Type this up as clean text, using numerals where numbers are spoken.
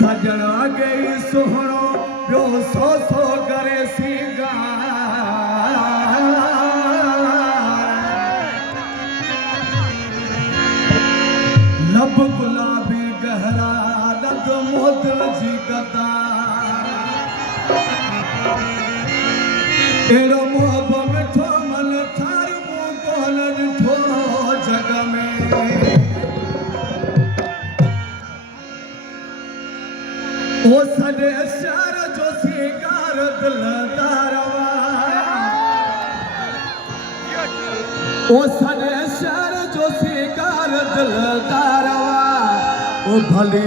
सजन गई सुहणो ॿियो सो सो करे सिंगार लब गुलाबी गहरा रग मोदल जी गदार एड़ो मोहब्बत मिठो मन थार मूं कोन ॾिठो जग में ओ सॾे शहर जो सिंगार दिलदारवा ओ सॾे शहर जो सिंगार दिलदारवा ओ भली